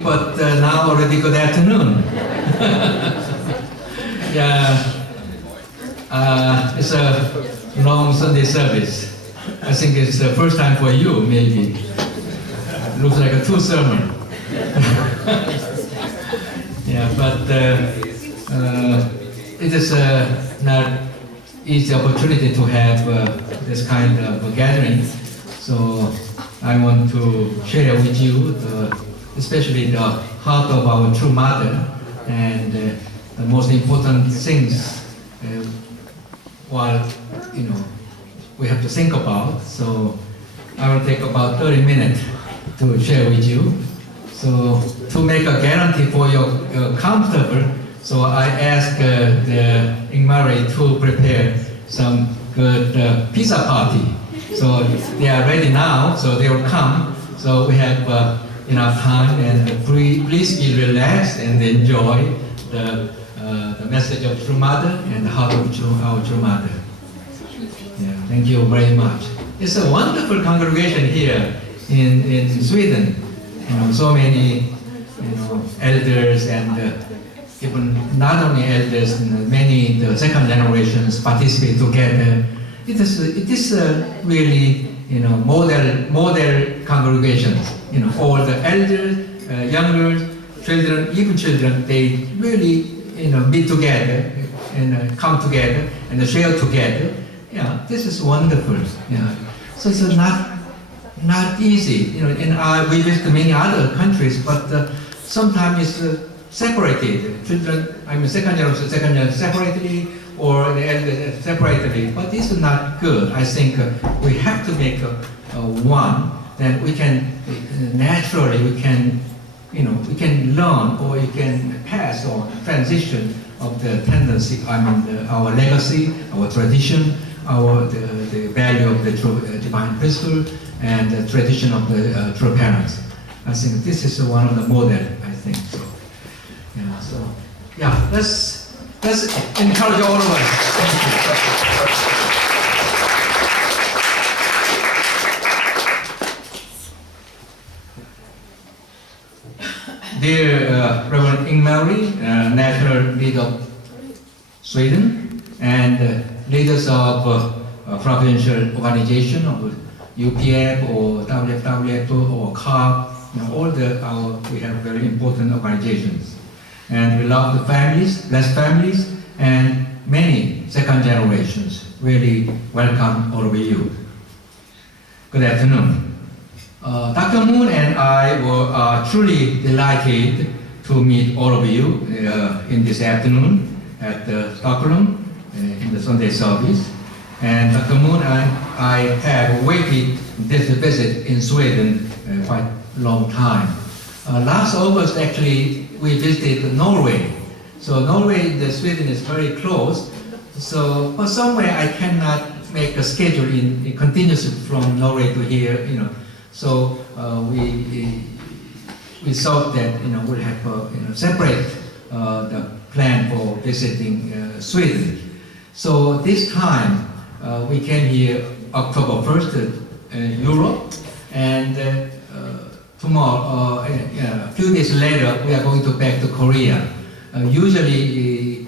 But now already good afternoon. Yeah, it's a long Sunday service. I think it's the first time for you, maybe. Looks like a two sermon. Yeah, but it is not easy opportunity to have this kind of gathering. So I want to share with you especially the heart of our true mother and the most important things while we have to think about. So I will take about 30 minutes to share with you. So to make a guarantee for your comfortable, so I ask the Ingmari to prepare some good pizza party. So they are ready now, so they will come. So we have enough time, and please be relaxed and enjoy the message of True Mother and the heart of our True Mother. Yeah, thank you very much. It's a wonderful congregation here in Sweden. So many elders and even not only elders, many the second generations participate together. It is really model congregations. All the elders, younger children, even children, they really meet together and come together and share together. Yeah, this is wonderful. Yeah, so it's not easy. We visit many other countries, but sometimes it's separated. Children, second generation separately, or the elders separately. But this is not good. I think we have to make one. Then we can naturally we can learn, or we can pass on transition of the tendency. Our legacy, our tradition, the value of the true divine principle, and the tradition of the true parents. I think this is one of the model. I think so. Yeah. So yeah, let's encourage all of us. Thank you. Dear Reverend Ingmari, National Leader of Sweden, and leaders of provincial organization of UPF or WFWF or CARP, we have very important organizations. And we love the families, blessed families, and many second generations. Really welcome all of you. Good afternoon. Dr. Moon and I were truly delighted to meet all of you in this afternoon at Stockholm in the Sunday service. And Dr. Moon and I have waited this visit in Sweden quite a long time. Last August, actually, we visited Norway. So Norway, Sweden is very close. So, but somewhere I cannot make a schedule in continuous from Norway to here, So we thought that we'll have separate the plan for visiting Sweden. So this time we came here October 1st, Europe, and tomorrow, a few days later, we are going back to Korea. Usually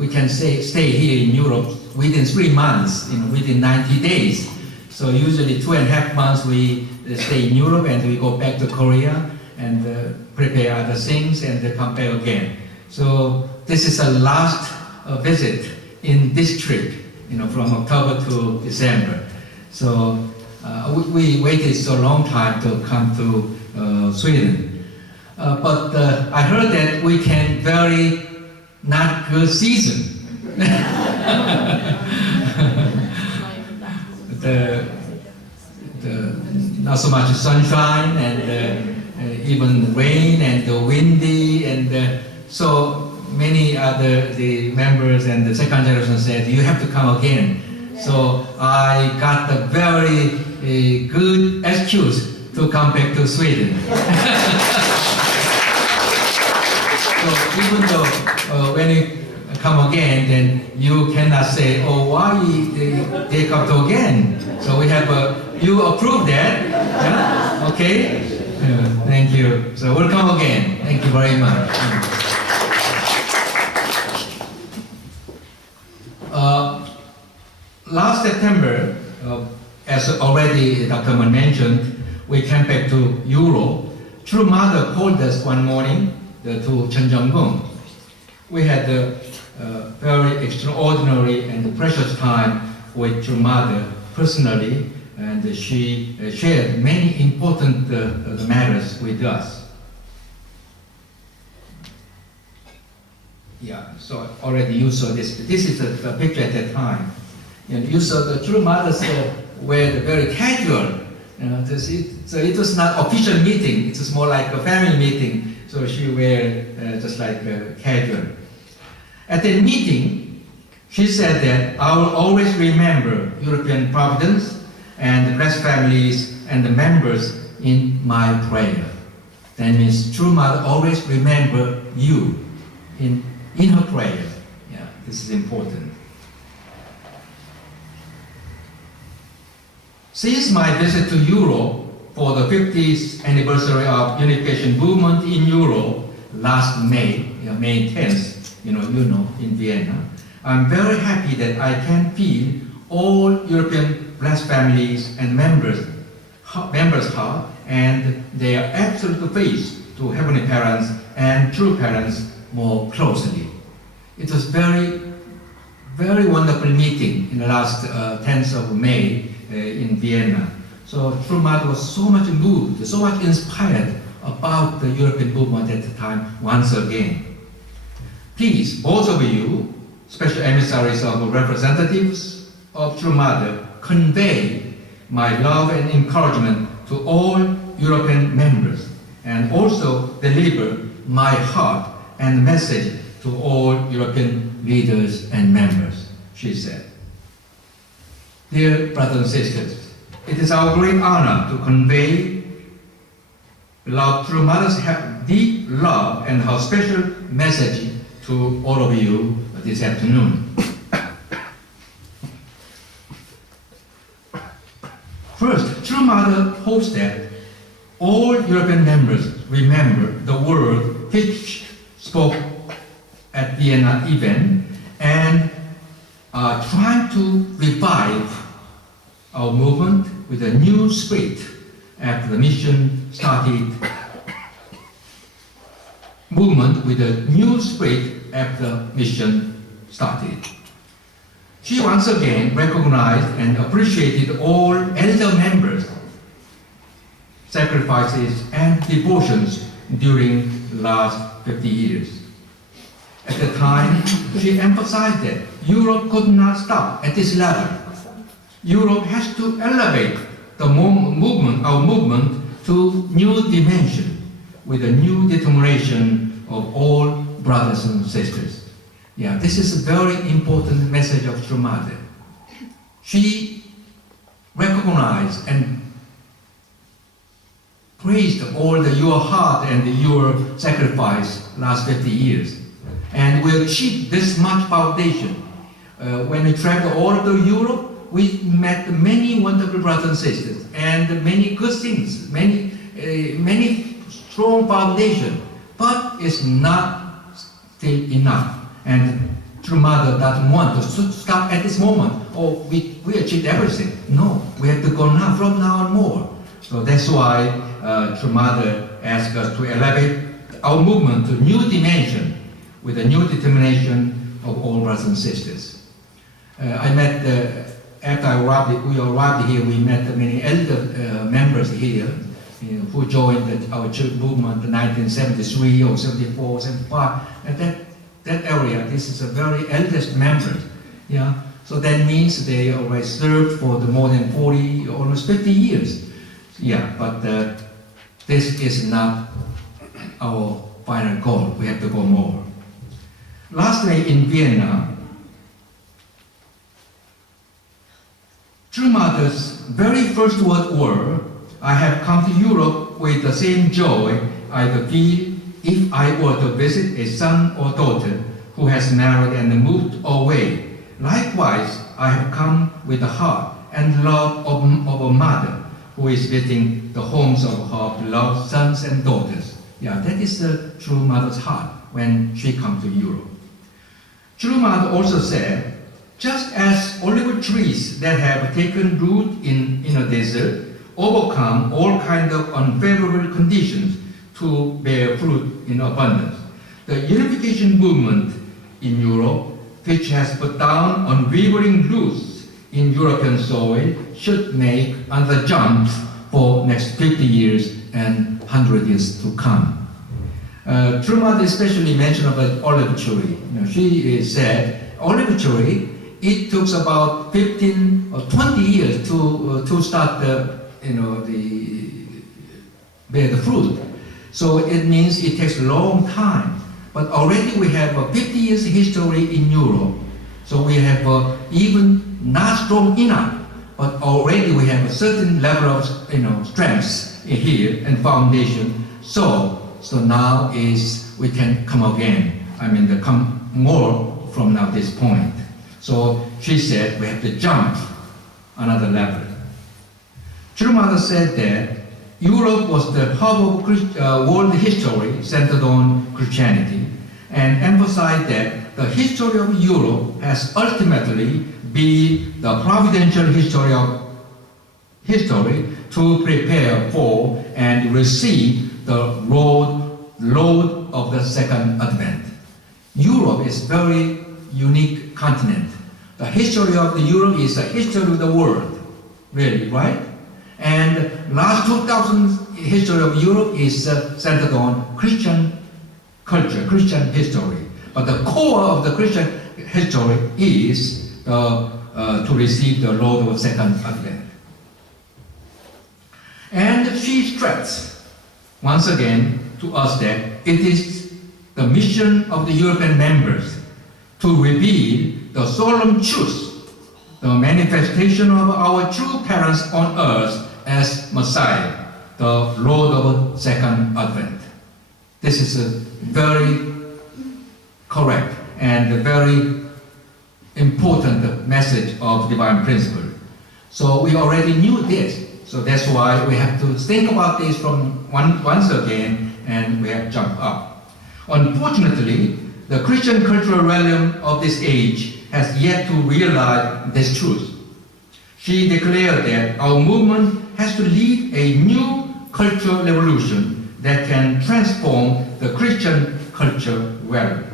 we can stay here in Europe within 3 months, within 90 days. So usually 2.5 months we stay in Europe, and we go back to Korea and prepare other things and come back again. So this is the last visit in this trip, from October to December. So we waited so long time to come to Sweden. But I heard that we can very not good season. Not so much sunshine, and even rain and windy, and so many other the members and the second generation said you have to come again. So I got a very good excuse to come back to Sweden. So even though when you come again, then you cannot say, oh, why they come to again? So we have you approve that, yeah? Okay? Thank you. So welcome again. Thank you very much. Last September, as already Dr. Mann mentioned, we came back to Europe. True Mother called us one morning to Cheonjeonggung. We had a very extraordinary and precious time with True Mother personally, and she shared many important matters with us. Yeah, so already you saw this. This is the picture at that time. And you saw the True Mothers were very casual. So it was not official meeting. It was more like a family meeting. So she were just like casual. At the meeting, she said that I will always remember European Providence and the blessed families and the members in my prayer. That means True Mother always remember you in her prayer. Yeah, this is important. Since my visit to Europe for the 50th anniversary of Unification Movement in Europe last May, May 10th, in Vienna, I'm very happy that I can feel all European blessed families and members' heart and their absolute faith to Heavenly Parents and True Parents more closely. It was very, very wonderful meeting in the last 10th of May in Vienna. So True Mother was so much moved, so much inspired about the European movement at the time once again. Please, both of you, special emissaries of representatives of True Mother, convey my love and encouragement to all European members, and also deliver my heart and message to all European leaders and members, she said. Dear brothers and sisters, it is our great honor to convey beloved True Mother's deep love and her special message to all of you this afternoon. First, True Mother hopes that all European members remember the word which spoke at Vienna event and are trying to revive our movement with a new spirit after the mission started. Movement with a new spirit after mission started. She once again recognized and appreciated all elder members' sacrifices and devotions during the last 50 years. At the time, she emphasized that Europe could not stop at this level. Europe has to elevate the movement, our movement, to new dimension with a new determination of all brothers and sisters. Yeah, this is a very important message of True Mother. She recognized and praised all your heart and your sacrifice last 50 years. And we achieved this much foundation. When we traveled all over Europe, we met many wonderful brothers and sisters and many good things, many strong foundation, but it's not still enough. And True Mother doesn't want to stop at this moment. Oh, we achieved everything. No, we have to go now, from now on more. So that's why True Mother asked us to elevate our movement to a new dimension with a new determination of all brothers and sisters. I met, after we arrived here, we met many elder members here who joined our church movement in 1973 or 74, 75. And that area, this is a very eldest member. Yeah? So that means they already served for more than 40, almost 50 years. Yeah, but this is not our final goal. We have to go more. Lastly, in Vienna, True Mother's very first words were, I have come to Europe with the same joy I would feel if I were to visit a son or daughter who has married and moved away. Likewise, I have come with the heart and love of a mother who is visiting the homes of her beloved sons and daughters. Yeah, that is the true mother's heart when she comes to Europe. True mother also said, just as olive trees that have taken root in a desert overcome all kinds of unfavorable conditions to bear fruit in abundance, the unification movement in Europe, which has put down unwavering roots in European soil, should make another jump for next 50 years and 100 years to come. True Mother especially mentioned about olive tree. She said, olive tree, it took about 15 or 20 years to start bear the fruit. So it means it takes a long time. But already we have a 50 years history in Europe. So we have even not strong enough, but already we have a certain level of strength here and foundation. So now is we can come again. Come more from now this point. So she said we have to jump another level. True Mother said that Europe was the hub of world history centered on Christianity, and emphasized that the history of Europe has ultimately been the providential history to prepare for and receive the load of the second advent. Europe is a very unique continent. The history of the Europe is the history of the world, really, right? And last 2,000 history of Europe is centered on Christian culture, Christian history. But the core of the Christian history is to receive the Lord of Second Advent. And she stressed once again to us that it is the mission of the European members to reveal the solemn truth, the manifestation of our true parents on earth as Messiah, the Lord of Second Advent. This is a very correct and a very important message of divine principle. So we already knew this. So that's why we have to think about this from once again, and we have to jump up. Unfortunately, the Christian cultural realm of this age has yet to realize this truth. She declared that our movement has to lead a new cultural revolution that can transform the Christian culture realm.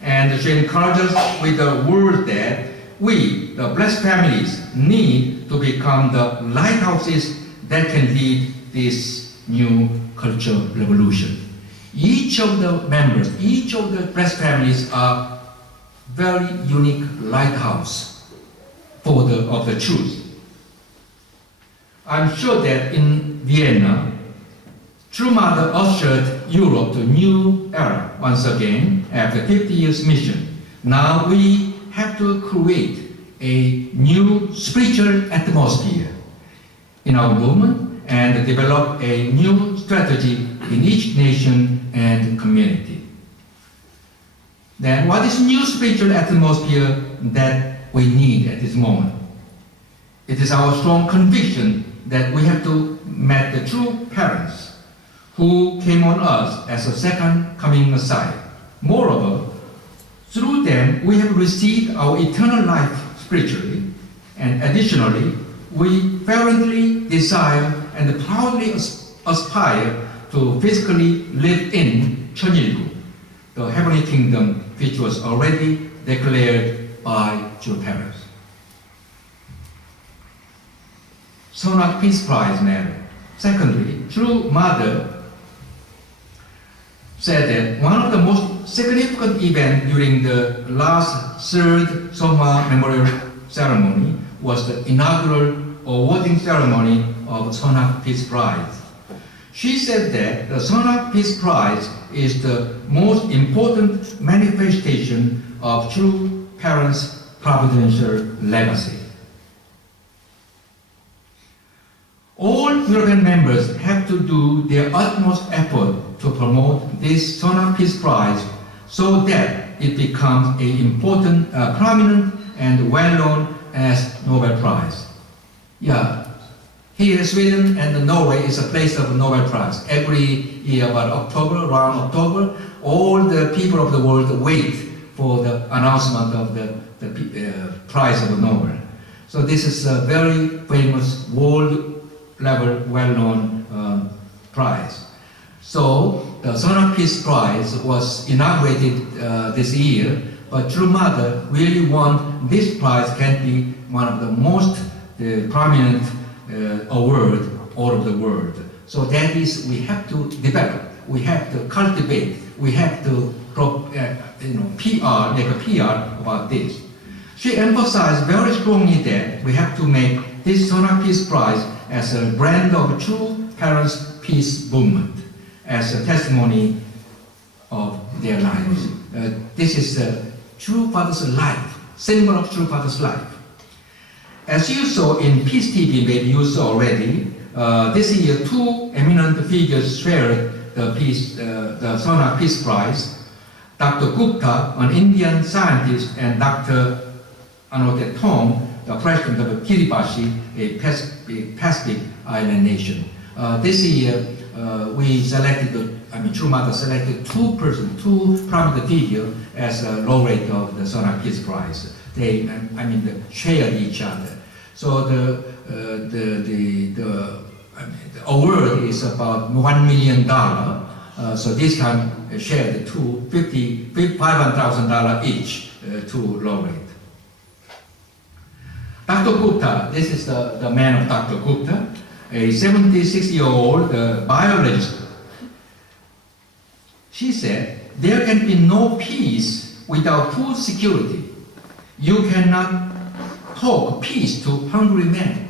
And she encourages us with the word that we, the blessed families, need to become the lighthouses that can lead this new cultural revolution. Each of the members, each of the blessed families are very unique lighthouse of the truth. I'm sure that in Vienna, True Mother ushered Europe to a new era once again after 50 years mission. Now we have to create a new spiritual atmosphere in our movement and develop a new strategy in each nation and community. Then what is new spiritual atmosphere that we need at this moment? It is our strong conviction that we have to meet the true parents who came on us as a second coming Messiah. Moreover, through them we have received our eternal life spiritually, and additionally, we fervently desire and proudly aspire to physically live in 천일국, the heavenly kingdom which was already declared by true parents. Sonach Peace Prize medal. Secondly, True Mother said that one of the most significant events during the last third Songhua Memorial Ceremony was the inaugural awarding ceremony of Sonach Peace Prize. She said that the Sonach Peace Prize is the most important manifestation of true parents' providential legacy. All European members have to do their utmost effort to promote this Sonach Peace Prize so that it becomes an important, prominent, and well-known as Nobel Prize. Yeah, Here, Sweden and Norway is a place of Nobel Prize. Every year, about October, around October, all the people of the world wait for the announcement of the prize of Nobel. So this is a very famous world-level, well-known prize. So the Son of Peace Prize was inaugurated this year, but True Mother really want this prize can be one of the most prominent award all over the world. So that is, we have to develop, we have to cultivate, we have to PR, make a PR about this. She emphasized very strongly that we have to make this Son of Peace Prize as a brand of true parents' peace movement, as a testimony of their lives. This is a true father's life, symbol of true father's life. As you saw in Peace TV, maybe you saw already, this year two eminent figures shared the Son of Peace Prize. Dr. Gupta, an Indian scientist, and Dr. Anote Thong, the president of Kiribati, a Pacific island nation. This year, we selected, True Mother selected two prominent figures as a laureate of the Son of Peace Prize. They, they shared each other. So the award is about $1 million. So this time shared $500,000 each to laureate. Dr. Gupta, this is the man of Dr. Gupta, a 76-year-old biologist. She said, there can be no peace without food security. You cannot talk peace to hungry men.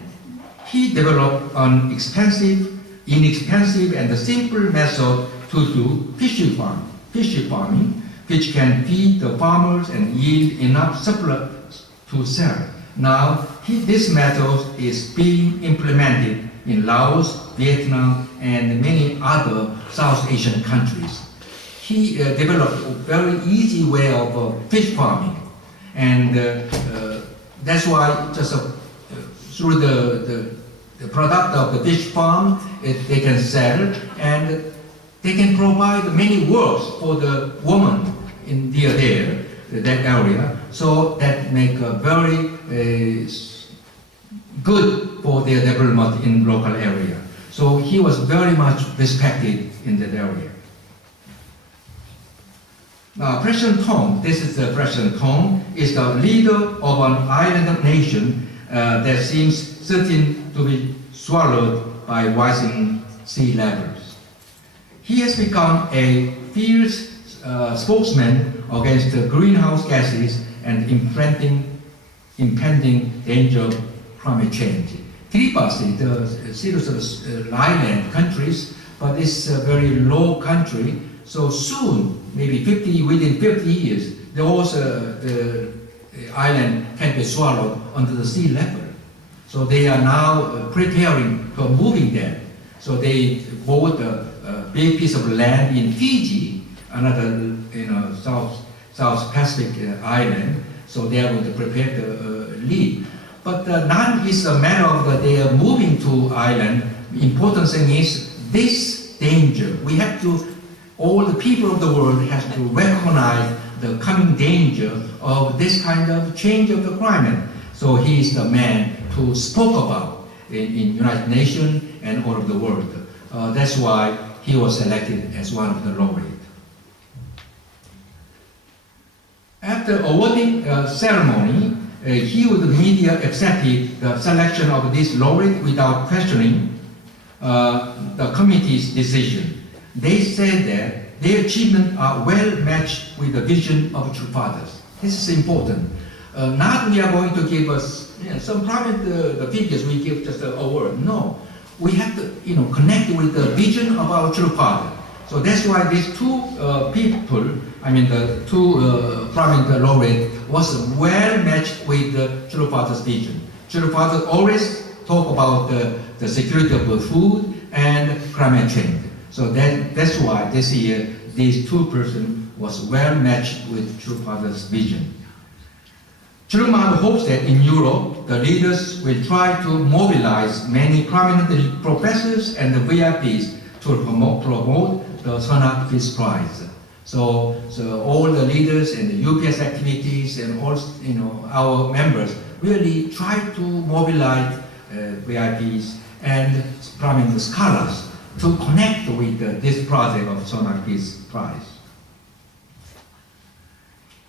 He developed an inexpensive and simple method to do fish farming, which can feed the farmers and yield enough surplus to sell. Now, this method is being implemented in Laos, Vietnam, and many other South Asian countries. He developed a very easy way of fish farming, and that's why just through the product of the fish farm, they can sell, and they can provide many works for the woman in that area. So that make a very good for their development in local area. So he was very much respected in that area. Now, President Thong, this is the President Thong, is the leader of an island nation that seems certain to be swallowed by rising sea levels. He has become a fierce spokesman against the greenhouse gases and impending danger of climate change. Kiribati, the series of island countries, but it's a very low country, so soon, maybe within 50 years, the island can be swallowed under the sea level. So they are now preparing for moving there. So they bought a big piece of land in Fiji, another South Pacific island. So they are going to prepare to leave. But none is a matter of they are moving to island. The important thing is this danger. We have to, all the people of the world have to recognize the coming danger of this kind of change of the climate. So he is the man to spoke about in United Nations and all over the world. That's why he was selected as one of the laureates. After awarding ceremony, he with the media accepted the selection of this laureate without questioning the committee's decision. They said that their achievements are well matched with the vision of true fathers. This is important. Not we are going to give us some private figures, we give just an award. No, we have to connect with the vision of our true father. So that's why these two people, the two prominent laureates, was well matched with the true father's vision. True father always talk about the security of the food and climate change. So that's why this year these two persons was well matched with true father's vision. Children Mother hopes that in Europe, the leaders will try to mobilize many prominent professors and the VIPs to promote the Sonak Peace Prize. So all the leaders and the UPS activities and all, our members really try to mobilize VIPs and prominent scholars to connect with this project of Sonak Peace Prize.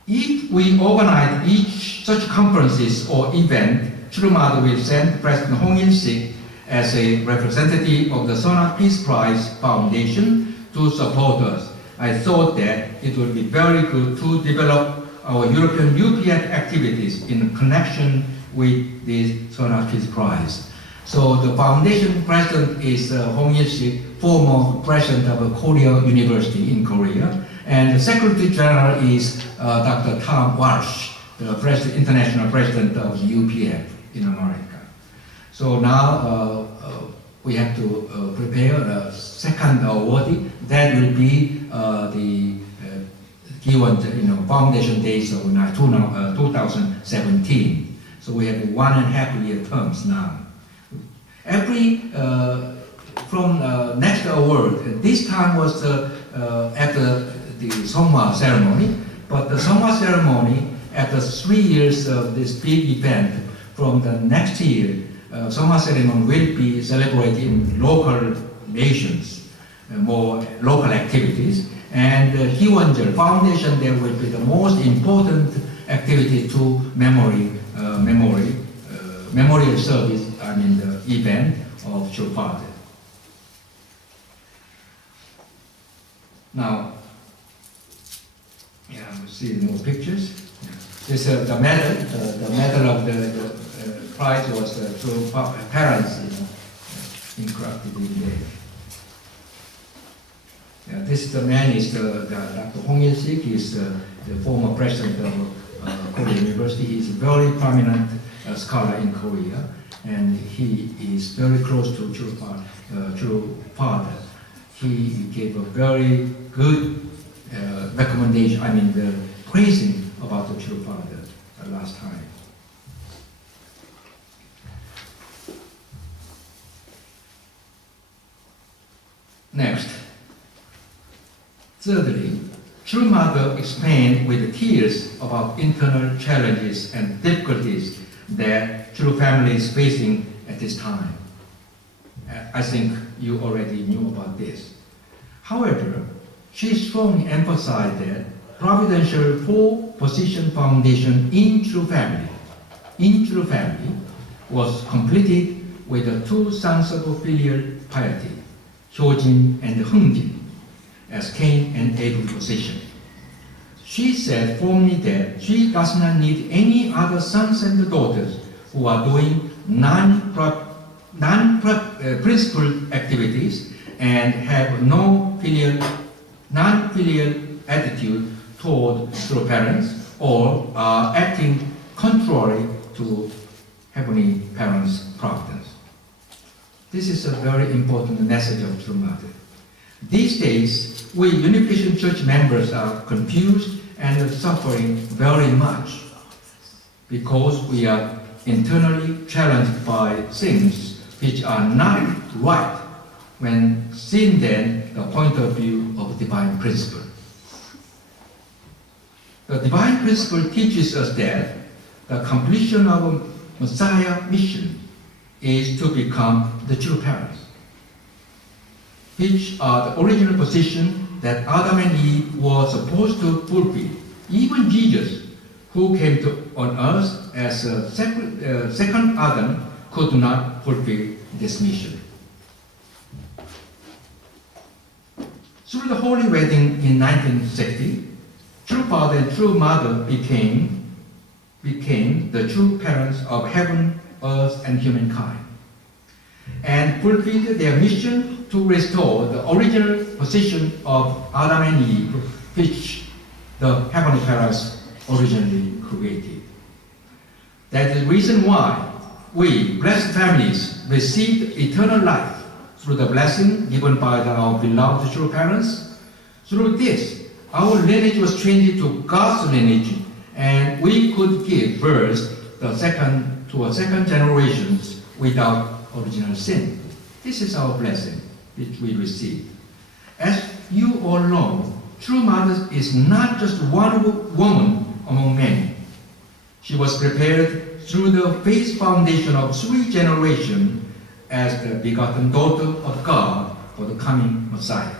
If we organize each such conferences or event, Children Mother will send President Hong Il-sik as a representative of the Sonak Peace Prize Foundation to support us. I thought that it would be very good to develop our European UPF activities in connection with the Sonak Peace Prize. So the foundation president is Hong Il-sik, former president of Korea University in Korea, and the secretary general is Dr. Tom Walsh, the international president of the UPF in America. So now we have to prepare a second awardee. That will be the given foundation days of 2017. So we have 1.5 year terms now. Every from next award, this time was after the Songhwa ceremony, but the Songhwa ceremony after 3 years of this big event, from the next year, Songhwa ceremony will be celebrated in local nations, more local activities, and the Kiwonjeol Foundation, there will be the most important activity to memorial service, the event of Chul Father. Now, we see more pictures. This the medal. The medal of the prize was to parents, incredible day. This the man is Dr. Hong Il-sik. He is the former president of Korea University. He is a very prominent scholar in Korea, and he is very close to Chul Father. He gave a very good recommendation, the praising about the Chul Father last time. Next. Thirdly, Chul Mother explained with tears about internal challenges and difficulties that Chul family is facing at this time. I think you already knew about this. However, she strongly emphasized that Providential four-position foundation in Chul family was completed with the two sons of filial piety, Hyojin and Hungjin, as Cain and Abel position. She said firmly that she does not need any other sons and daughters who are doing non-principled activities and have no non-filial attitude toward their parents or are acting contrary to Heavenly Parents' providence. This is a very important message of Chul Mother. These days, we Unification Church members are confused and suffering very much because we are internally challenged by things which are not right when seen then the point of view of divine principle. The divine principle teaches us that the completion of Messiah mission is to become the true parents, which are the original position that Adam and Eve were supposed to fulfill. Even Jesus, who came on earth as a second Adam, could not fulfill this mission. Through the Holy Wedding in 1960, Chul Father and Chul Mother became the true parents of heaven, earth, and humankind, and fulfilled their mission to restore the original position of Adam and Eve, which the Heavenly Parents originally created. That is the reason why we, blessed families, received eternal life through the blessing given by our beloved true parents. Through this, our lineage was changed to God's lineage, and we could give birth to a second generations without original sin. This is our blessing which we receive. As you all know, true mother is not just one woman among many. She was prepared through the faith foundation of 3 generations as the begotten daughter of God for the coming Messiah.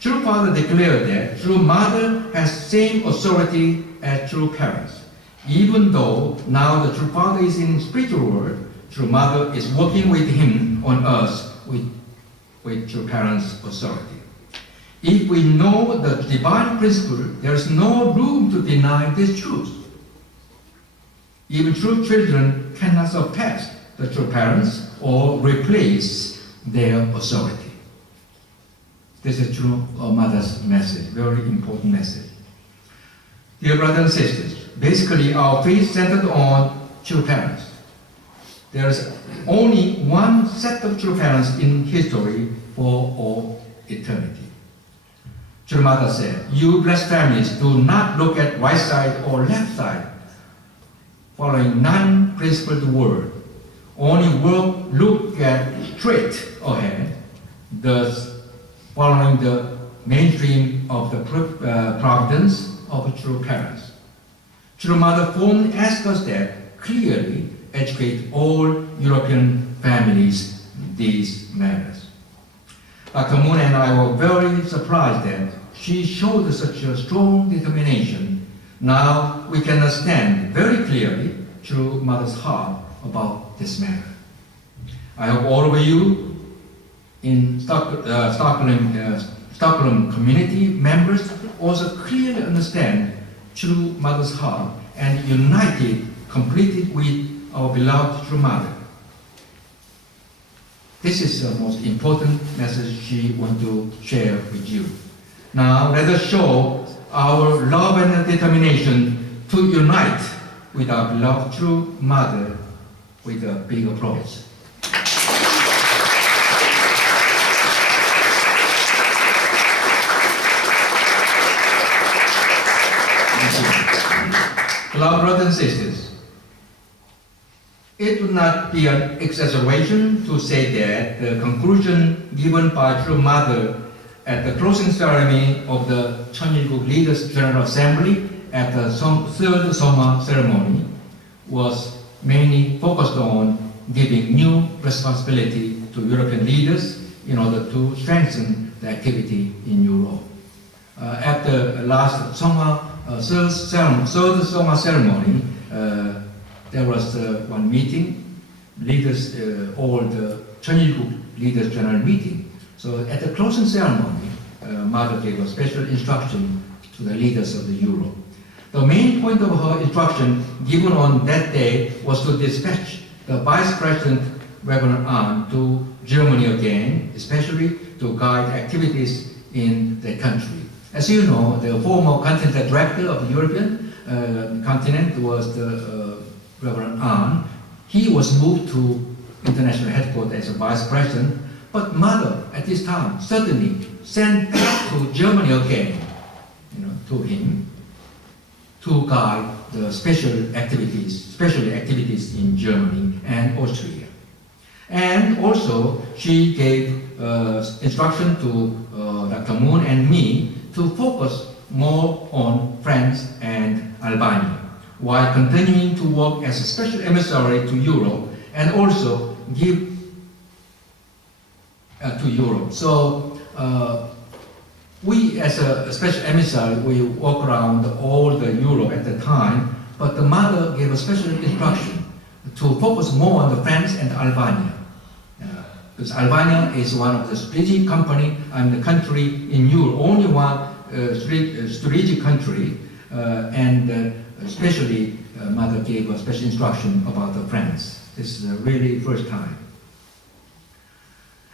True father declared that true mother has same authority as true parents. Even though now the true father is in spiritual world, true mother is working with him on earth with true parents' authority. If we know the divine principle, there is no room to deny this truth. Even true children cannot surpass the true parents or replace their authority. This is true mother's message, very important message. Dear brothers and sisters, basically our faith centered on true parents. There is only one set of true parents in history for all eternity. True mother said, "You blessed families, do not look at right side or left side, following non-principled word. Only look at straight ahead, thus following the mainstream of the providence of true parents." True mother phone asked us that clearly educate all European families in these matters. Dr. Moon and I were very surprised that she showed such a strong determination. Now we can understand very clearly true mother's heart about this matter. I hope all of you in Stockholm community members also clearly understand true mother's heart and united completely with our beloved true mother. This is the most important message she wants to share with you. Now let us show our love and determination to unite with our beloved true mother with a big applause. Beloved brothers and sisters, it would not be an exaggeration to say that the conclusion given by true mother at the closing ceremony of the Cheonilguk Leaders General Assembly at the third Songha ceremony was mainly focused on giving new responsibility to European leaders in order to strengthen the activity in Europe. At the last Songha, third Songha ceremony, there was one meeting, leaders, all the Cheonilguk Leaders General Meeting. So at the closing ceremony, Mother gave a special instruction to the leaders of the Europe. The main point of her instruction given on that day was to dispatch the Vice President Reverend Ahn to Germany again, especially to guide activities in the country. As you know, the former continental director of the European continent was the Reverend Ahn. He was moved to international headquarters as a vice president, but Mother at this time suddenly sent back to Germany again, to him, to guide the special activities in Germany and Austria. And also, she gave instruction to Dr. Moon and me to focus more on France and Albania, while continuing to work as a special emissary to Europe and also give to Europe. So we as a special emissary, we walk around all the Europe at the time, but the Mother gave a special instruction to focus more on the France and Albania. Because Albania is one of the strategic country in Europe, only one strategic country, and especially Mother gave a special instruction about the France. This is really first time.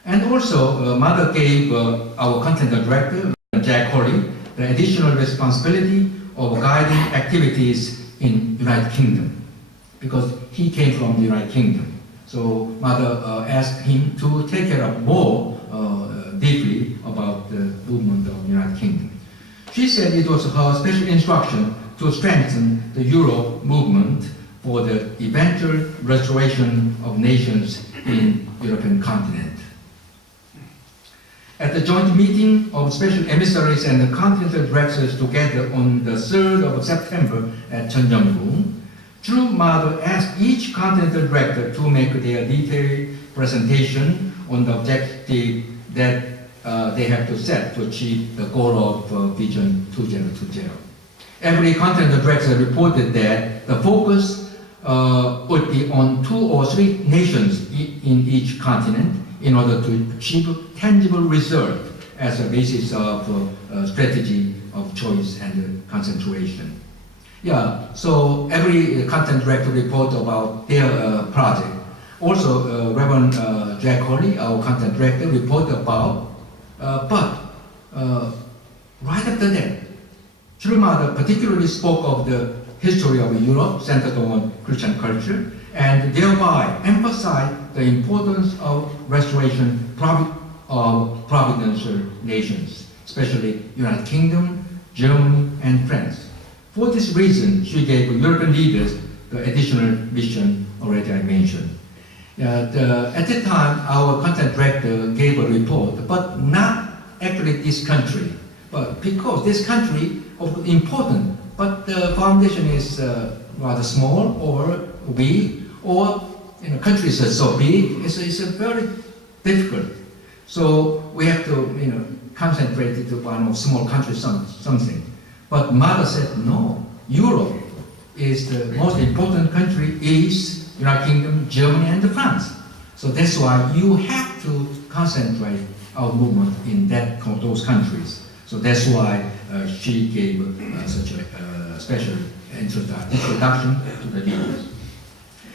And also, Mother gave our continental director, Jack Hawley, the additional responsibility of guiding activities in United Kingdom, because he came from the United Kingdom. So Mother asked him to take care of more deeply about the movement of the United Kingdom. She said it was her special instruction to strengthen the Europe movement for the eventual restoration of nations in European continent. At the joint meeting of special emissaries and the continental directors together on the 3rd of September at Cheonjeongbu, True Mother asked each continental director to make their detailed presentation on the objective that they have to set to achieve the goal of Vision 2020. Every continental director reported that the focus would be on 2 or 3 nations in each continent in order to achieve tangible result as a basis of strategy of choice and concentration. Yeah, so every content director report about their project. Also, Reverend Jack Hawley, our content director, reported about, but right after that, True Mother particularly spoke of the history of Europe centered on Christian culture and thereby emphasized the importance of restoration of providential nations, especially United Kingdom, Germany, and France. For this reason, she gave European leaders the additional mission already I mentioned. At that time, our content director gave a report, but not actually this country, but because this country is important, but the foundation is rather small or weak, or countries are so big, it's very difficult. So we have to concentrate to one small country something. But Mother said, no, Europe is the most important country, is United Kingdom, Germany, and France. So that's why you have to concentrate our movement in those countries. So that's why she gave such a special introduction to the leaders.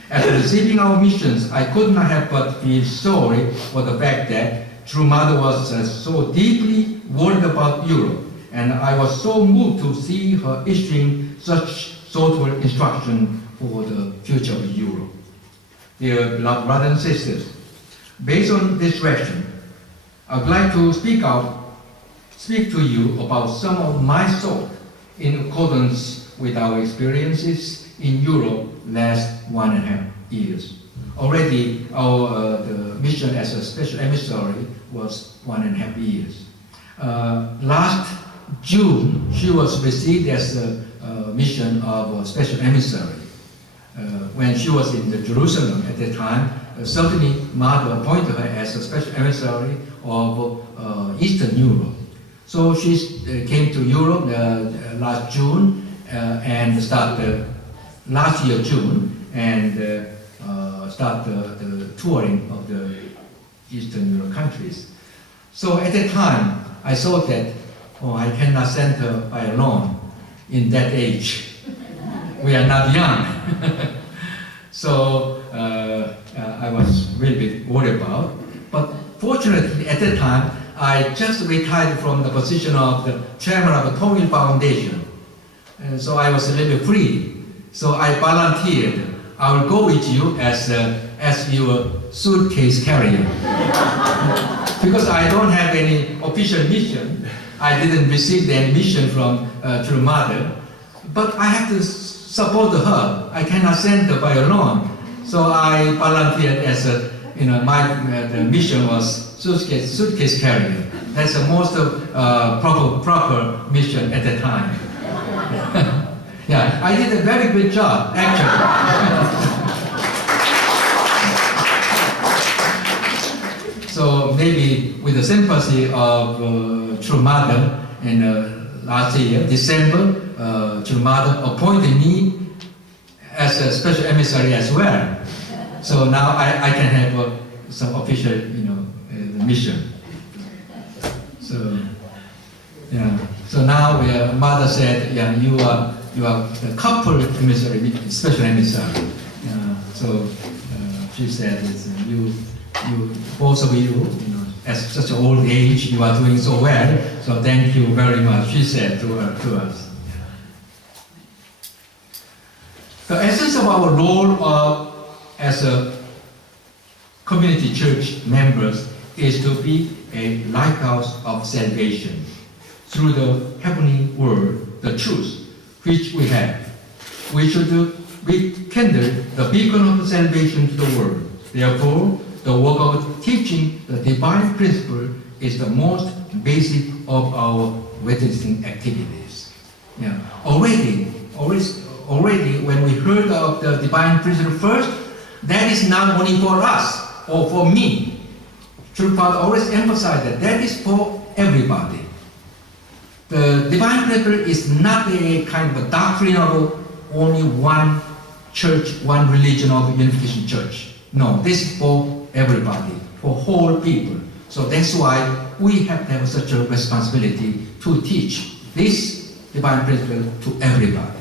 After receiving our missions, I could not help but feel sorry for the fact that True Mother was so deeply worried about Europe, and I was so moved to see her issuing such thoughtful instruction for the future of Europe. Dear beloved brothers and sisters, based on this direction, I would like to speak to you about some of my thoughts in accordance with our experiences in Europe last 1.5 years. Already our the mission as a special emissary was 1.5 years. Last June, she was received as a mission of a special emissary. When she was in Jerusalem at that time, certainly Mother appointed her as a special emissary of Eastern Europe. So she came to Europe last June and started last year June and start the touring of the Eastern Europe countries. So at that time, I thought that, I cannot send her by alone in that age. We are not young. So I was really worried about. But fortunately, at that time, I just retired from the position of the chairman of the Tongil Foundation. And so I was a little bit free. So I volunteered. I will go with you as your suitcase carrier. Because I don't have any official mission. I didn't receive any mission from True Mother. But I have to support her. I cannot send her by alone. So I volunteered as the mission was suitcase carrier. That's the most proper mission at the time. Yeah, I did a very good job, actually. So maybe with the sympathy of True Mother in last year, December, True Mother appointed me as a special emissary as well. So now I can have some official, mission. So, yeah. So now Mother said, yeah, you are the couple emissary, special emissary. So she said, you both of you, at such an old age, you are doing so well. So thank you very much. She said to us. The essence of our role as a community church members is to be a lighthouse of salvation through the heavenly word, the truth, which we have. We should rekindle the beacon of salvation to the world. Therefore, the work of teaching the divine principle is the most basic of our witnessing activities. Yeah. Already, when we heard of the divine principle first, that is not only for us or for me. Church Father always emphasized that is for everybody. The divine principle is not a kind of a doctrine of only one church, one religion of Unification Church. No, this is for everybody, for whole people. So that's why we have to have such a responsibility to teach this divine principle to everybody.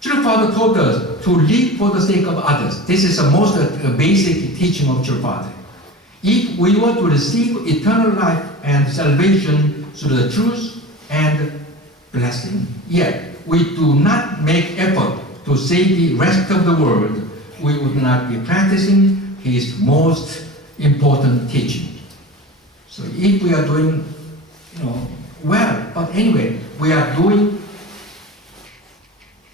Church Father taught us to live for the sake of others. This is the most basic teaching of Church Father. If we want to receive eternal life and salvation through the truth and blessing, yet we do not make effort to save the rest of the world, we would not be practicing his most important teaching. So if we are doing, well, but anyway, we are doing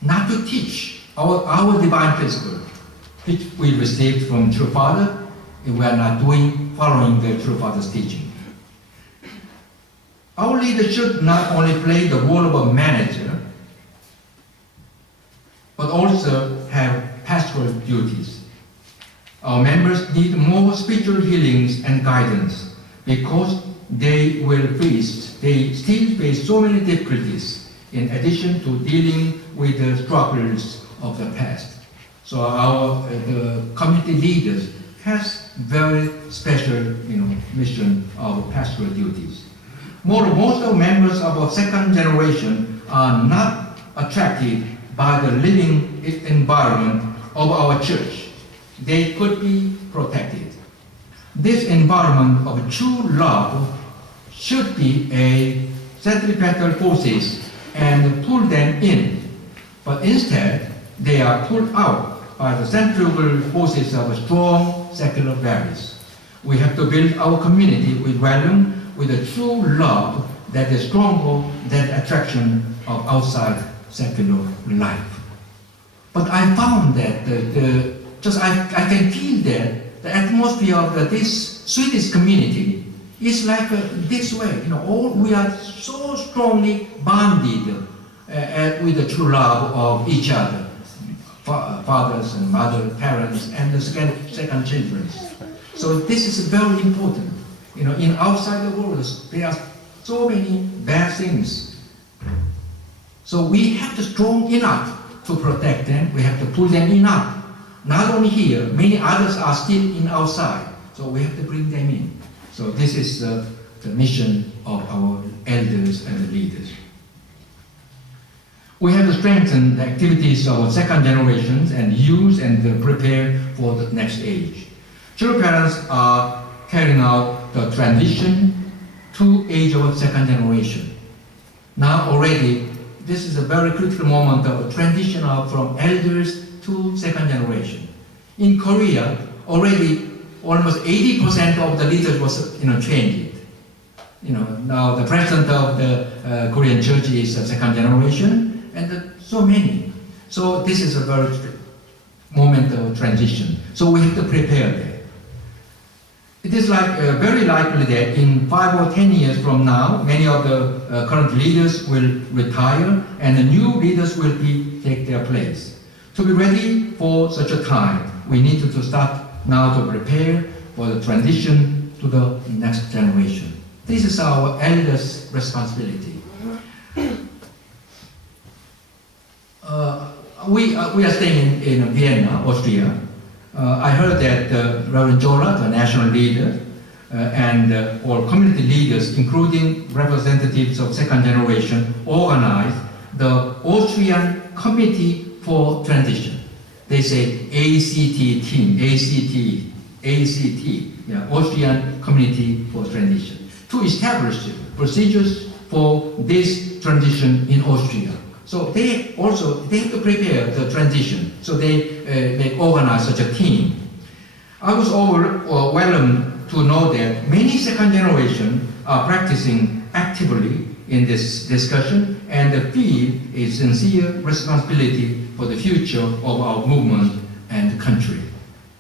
not to teach our divine principle, which we received from True Father, if we are not following the True Father's teaching. Our leader should not only play the role of a manager, but also have pastoral duties. Our members need more spiritual healings and guidance because they still face so many difficulties in addition to dealing with the struggles of the past. So the community leaders has very special mission of pastoral duties. Most of members of our second generation are not attracted by the living environment of our church. They could be protected. This environment of true love should be a centripetal forces and pull them in, but instead they are pulled out by the centrifugal forces of a strong secular values. We have to build our community with value, with a true love that is stronger than attraction of outside secular life. But I found that I can feel that the atmosphere of this Swedish community is like this way. We are so strongly bonded with the true love of each other, fathers and mothers, parents, and the second children. So this is very important. In outside the world, there are so many bad things. So we have to strong enough to protect them. We have to pull them enough. Not only here, many others are still in outside. So we have to bring them in. So this is the mission of our elders and the leaders. We have to strengthen the activities of our second generations and use and prepare for the next age. Church parents are carrying out the transition to age of second generation. Now already, this is a very critical moment of transition from elders to second generation. In Korea, already almost 80% of the leaders was changed. Now the president of the Korean church is a second generation, and so many. So this is a very moment of transition. So we have to prepare that. It is very likely that in 5 or 10 years from now, many of the current leaders will retire, and the new leaders will take their place. To be ready for such a time, we need to start now to prepare for the transition to the next generation. This is our elders' responsibility. We are staying in Vienna, Austria. I heard that Reverend Jola, the national leader, and all community leaders, including representatives of second generation, organized the Austrian Committee for Transition. They say ACT team, ACT, Austrian Committee for Transition, to establish procedures for this transition in Austria. So they have to prepare the transition. So they organize such a team. I was overwhelmed to know that many second generation are practicing actively in this discussion and feel a sincere responsibility for the future of our movement and country.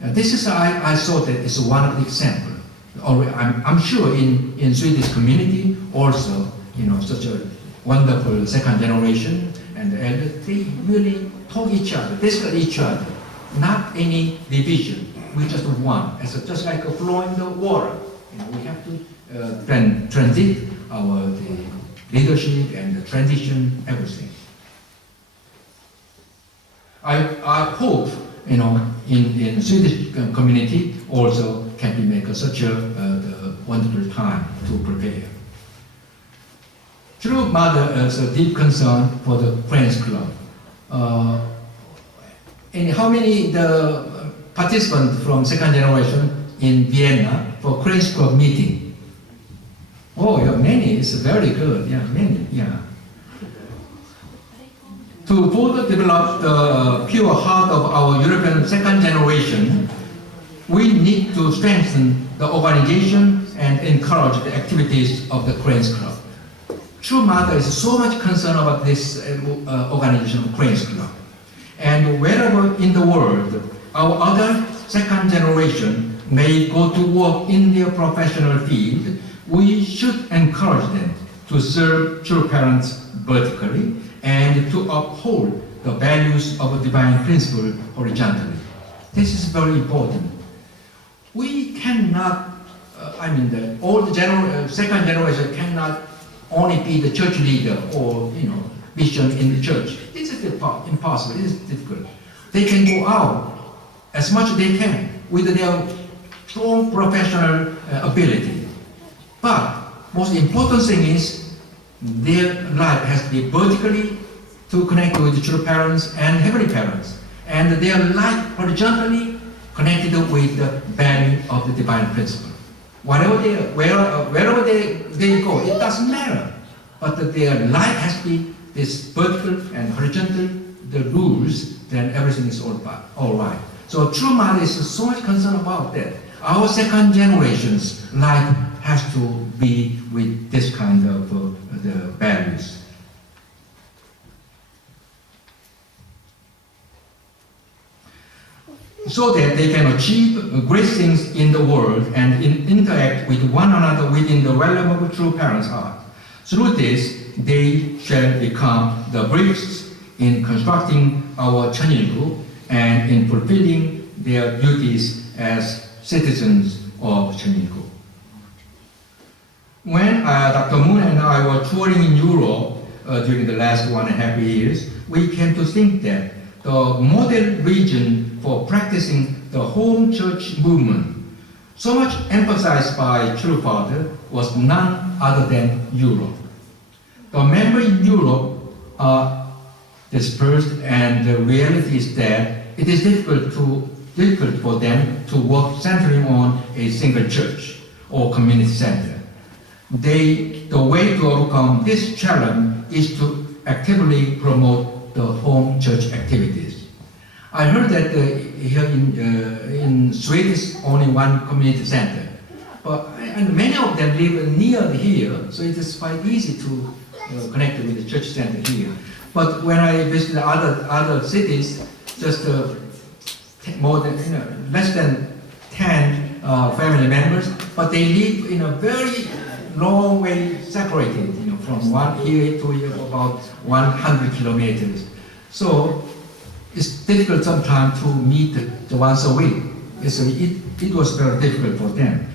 This is, I thought that is one of the examples. I'm sure in Swedish community also, such a wonderful second generation and the elders, they really talk each other, discuss each other, not any division. We just one, just like a flow in the water. We have to transit the leadership and the tradition, everything. I hope, in Swedish community also can be make such a wonderful time to prepare. True Mother has a deep concern for the Friends Club. And how many the participants from second generation in Vienna for Friends Club meeting? Oh, yeah, many. It's very good. Yeah, many. Yeah. To further develop the pure heart of our European second generation, we need to strengthen the organization and encourage the activities of the Friends Club. True Mother is so much concerned about this organization of Friends Club. And wherever in the world, our other second generation may go to work in their professional field, we should encourage them to serve true parents vertically and to uphold the values of a divine principle horizontally. This is very important. We cannot, the old second generation cannot only be the church leader or, vision in the church. This is impossible, it is difficult. They can go out as much as they can with their strong professional ability. But most important thing is their life has to be vertically to connect with the true parents and heavenly parents. And their life horizontally connected with the value of the divine principle. Wherever they go, it doesn't matter. But their life has to be this vertical and horizontal, the rules, then everything is all right. So True Mother is so much concerned about that. Our second generation's life has to be with this kind of the values. So that they can achieve great things in the world and interact with one another within the realm of a true parent's heart. Through this, they shall become the bricks in constructing our Cheonilgu and in fulfilling their duties as citizens of Cheonilgu. When Dr. Moon and I were touring in Europe during the last 1.5 years, we came to think that the model region for practicing the home church movement, so much emphasized by True Father, was none other than Europe. The members in Europe are dispersed, and the reality is that it is difficult for them to work centering on a single church or community center. The way to overcome this challenge is to actively promote the home church activities. I heard that here in Sweden is only one community center, and many of them live near here, so it is quite easy to connect with the church center here. But when I visit other cities, just less than 10 family members, but they live in a very long way separated, from one here to here, about 100 kilometers. So it's difficult sometimes to meet once a week. It was very difficult for them.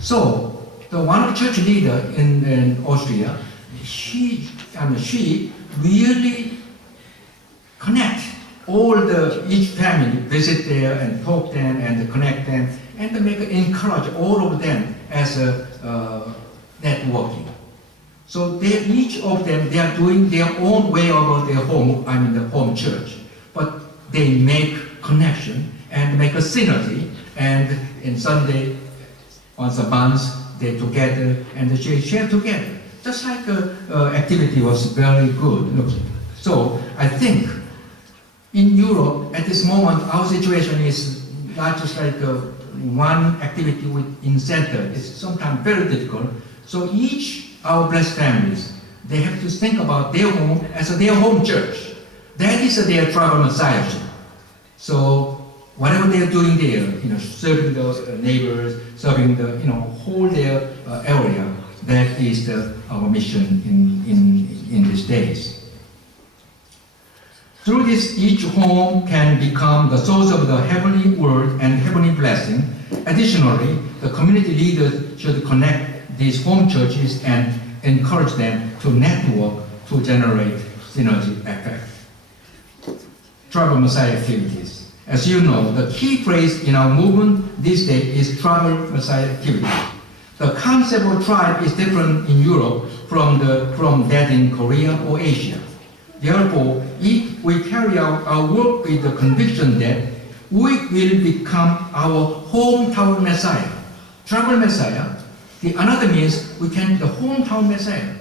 So the one church leader in Austria, she really connect each family, visit there and talk them and connect them and encourage all of them as networking. So each of them, they are doing their own way of their home, the home church. But they make connection and make a synergy, and in Sunday, once a month, they together and they share together. Just like activity was very good. So I think in Europe, at this moment, our situation is not just like one activity in center. It's sometimes very difficult. So our blessed families, they have to think about their home as their home church. That is their tribal messiahship. So whatever they are doing there, serving the neighbors, serving the, whole their area, that is our mission in these days. Through this, each home can become the source of the heavenly word and heavenly blessing. Additionally, the community leaders should connect these home churches and encourage them to network to generate synergy effect. Tribal Messiah activities. As you know, the key phrase in our movement these days is tribal Messiah activity. The concept of tribe is different in Europe from that in Korea or Asia. Therefore, if we carry out our work with the conviction that we will become our hometown Messiah, tribal Messiah, the another means we can be the hometown Messiah,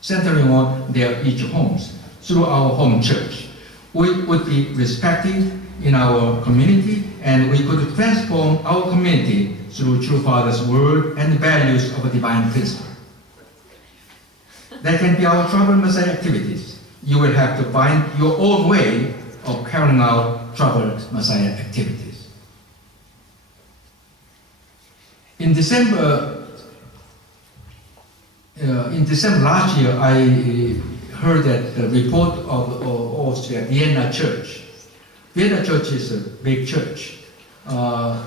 centering on their each homes through our home church. We would be respected in our community, and we could transform our community through true Father's word and values of a divine principle. That can be our tribal Messiah activities. You will have to find your own way of carrying out tribal Messiah activities. In December last year, I heard that the report of Austria Vienna Church. Vienna Church is a big church, but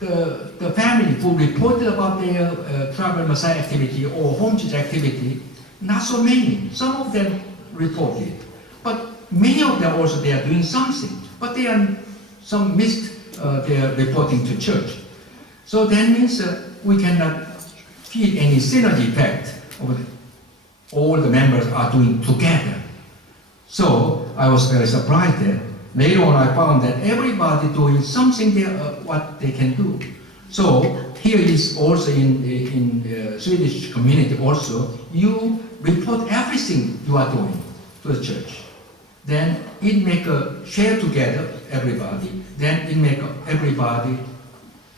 the family who reported about their tribal Messiah activity or home church activity, not so many. Some of them reported, but many of them also they are doing something, but some missed their reporting to church. So that means we cannot feel any synergy effect of all the members are doing together. So I was very surprised that later on I found that everybody doing something there, what they can do. So here is also in Swedish community also, you report everything you are doing to the church. Then it make a share together, everybody. Then it make everybody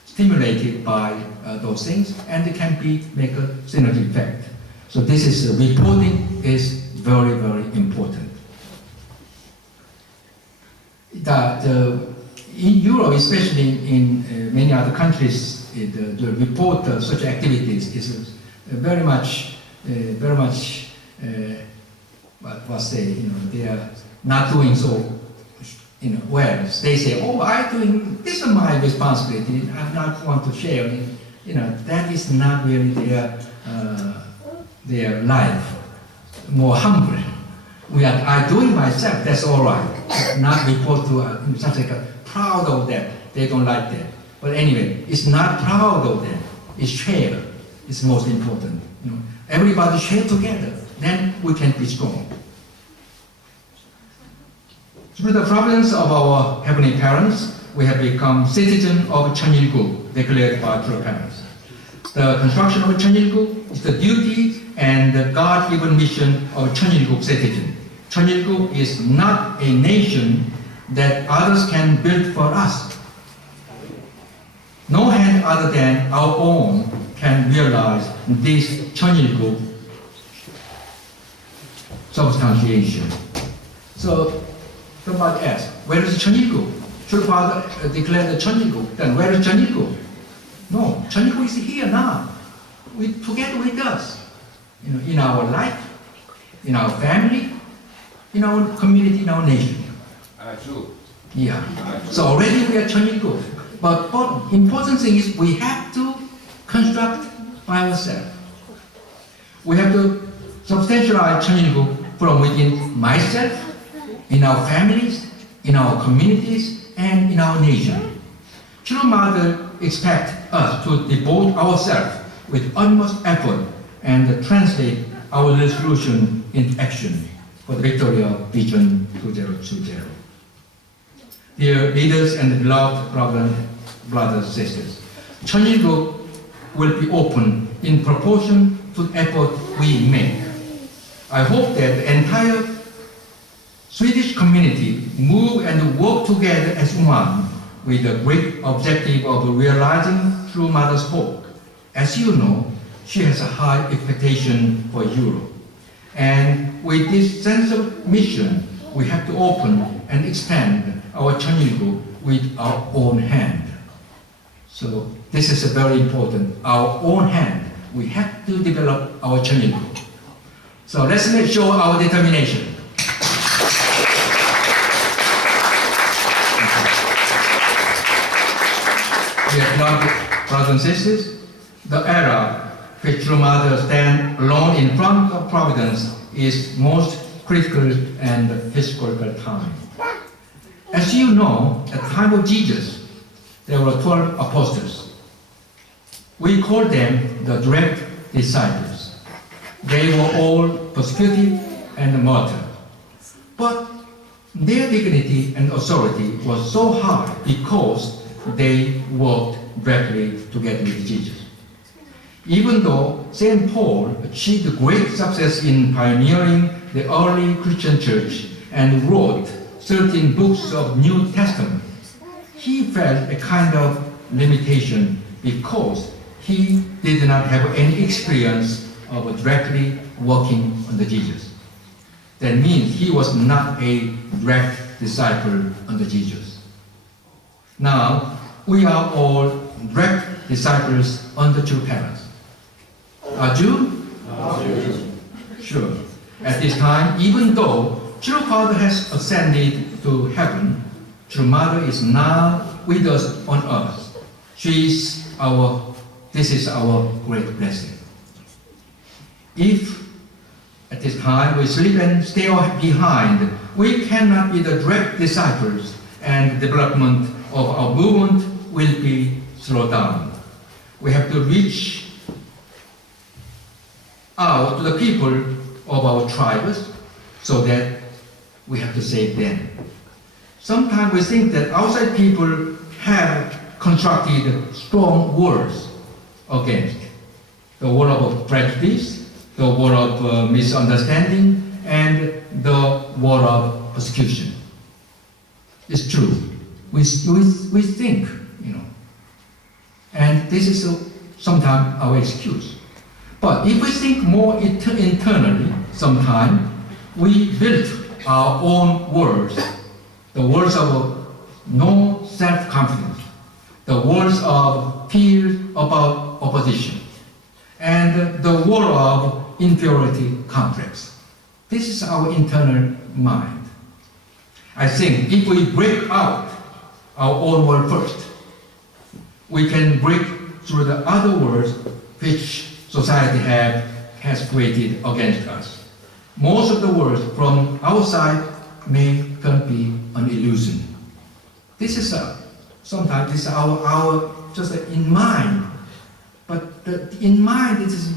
stimulated by those things, and it can make a synergy effect. So this is reporting is very, very important. In Europe, especially in many other countries, the report of such activities is very much, they are not doing so, well. They say, oh, I'm doing, this is my responsibility, I not want to share. That is not really their life, more humble. I'm doing myself, that's all right. Not report to something like proud of that. They don't like that. But anyway, it's not proud of that. It's share. It's most important. Everybody share together. Then we can be strong. Through the providence of our heavenly parents, we have become citizens of Cheonilgu, declared by true parents. The construction of Cheonilgu is the duty and the God-given mission of Cheonilgu citizen. Cheonilgu is not a nation that others can build for us. No hand other than our own can realize this Cheonilgu substantiation. So somebody asks, where is Cheonilgu? Should Father declare the Cheonilgu? Then where is Cheonilgu? No, Cheonilgu is here now, together with us. In our life, in our family, in our community, in our nation. True. Yeah. So already we are Cheonilgu. But the important thing is we have to construct by ourselves. We have to substantialize Cheonilgu from within myself, in our families, in our communities, and in our nation. True Mother expects us to devote ourselves with utmost effort and translate our resolution into action for the victory of Vision 2020. Dear leaders and beloved brothers and sisters, Cheonilgu will be open in proportion to the effort we make. I hope that the entire Swedish community move and work together as one with the great objective of realizing True Mother's hope. As you know, she has a high expectation for Europe. And with this sense of mission, we have to open and expand our Cheonilgu with our own hand. So this is very important, our own hand. We have to develop our Cheonilgu. So let's show our determination. Dear brothers and sisters, the era which True Mother stands alone in front of Providence is most critical and historical time. As you know, at the time of Jesus, there were 12 apostles. We call them the direct disciples. They were all persecuted and martyred. But their dignity and authority was so high because they worked directly together with Jesus. Even though St. Paul achieved great success in pioneering the early Christian church and wrote 13 books of New Testament, he felt a kind of limitation because he did not have any experience of directly working under Jesus. That means he was not a direct disciple under Jesus. Now, we are all direct disciples under true parents. Are you? Sure. At this time, even though True Father has ascended to heaven, True Mother is now with us on earth. This is our great blessing. If at this time we sleep and stay behind, we cannot be the direct disciples, and development of our movement will be slowed down. We have to reach out to the people of our tribes so that we have to save them. Sometimes we think that outside people have constructed strong words against the word of prejudice, the word of misunderstanding, and the word of persecution. It's true. We think, and this is sometimes our excuse. But if we think more internally, sometimes we build our own words, the words of no self-confidence, the words of fear about opposition, and the word of inferiority complex. This is our internal mind. I think if we break out our own word first, we can break through the other words which society has created against us. Most of the words from outside may be an illusion. This is sometimes this is our just in mind, but in mind it is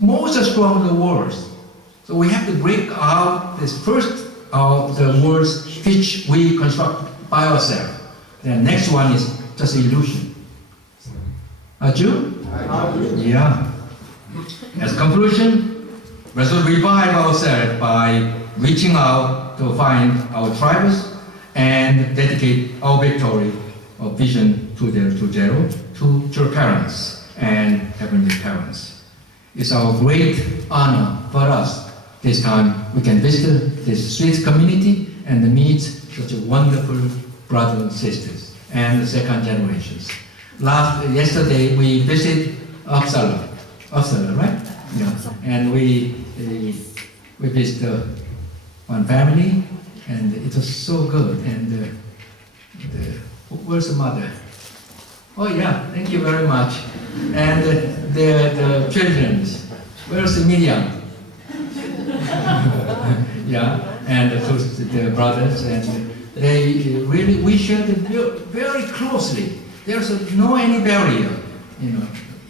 most strong the words. So we have to break out this first the words which we construct by ourselves. The next one is just illusion. Are you? Yeah. As conclusion, let us revive ourselves by reaching out to find our tribes and dedicate our victory of Vision 2020 to true parents and heavenly parents. It's our great honor for us. This time we can visit this sweet community and meet such a wonderful brothers and sisters and the second generations. Yesterday we visited Uppsala, right? Yeah. And we visited one family, and it was so good. And where's the mother? Oh yeah, thank you very much. And the children, where's the Miriam? Yeah, and the brothers, and they really, we shared it very closely. There's no any barrier,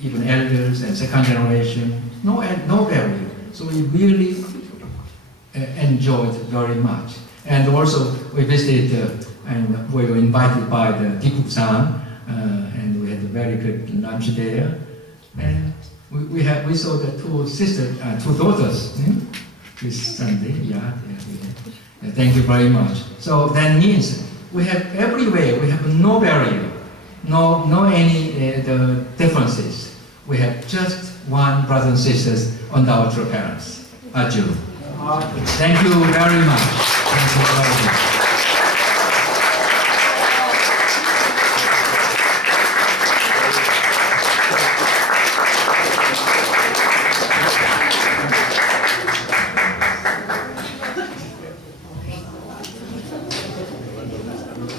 even elders and second generation, no barrier. So we really enjoyed very much. And also we visited, and we were invited by the Dikuk-san, and we had a very good lunch there. And we saw the two sisters, two daughters this Sunday. Yeah. Thank you very much. So that means we have everywhere. We have no barrier, no any the differences. We have just one brothers and sisters and our true parents. Arjun. Thank you very much. Thank you very much.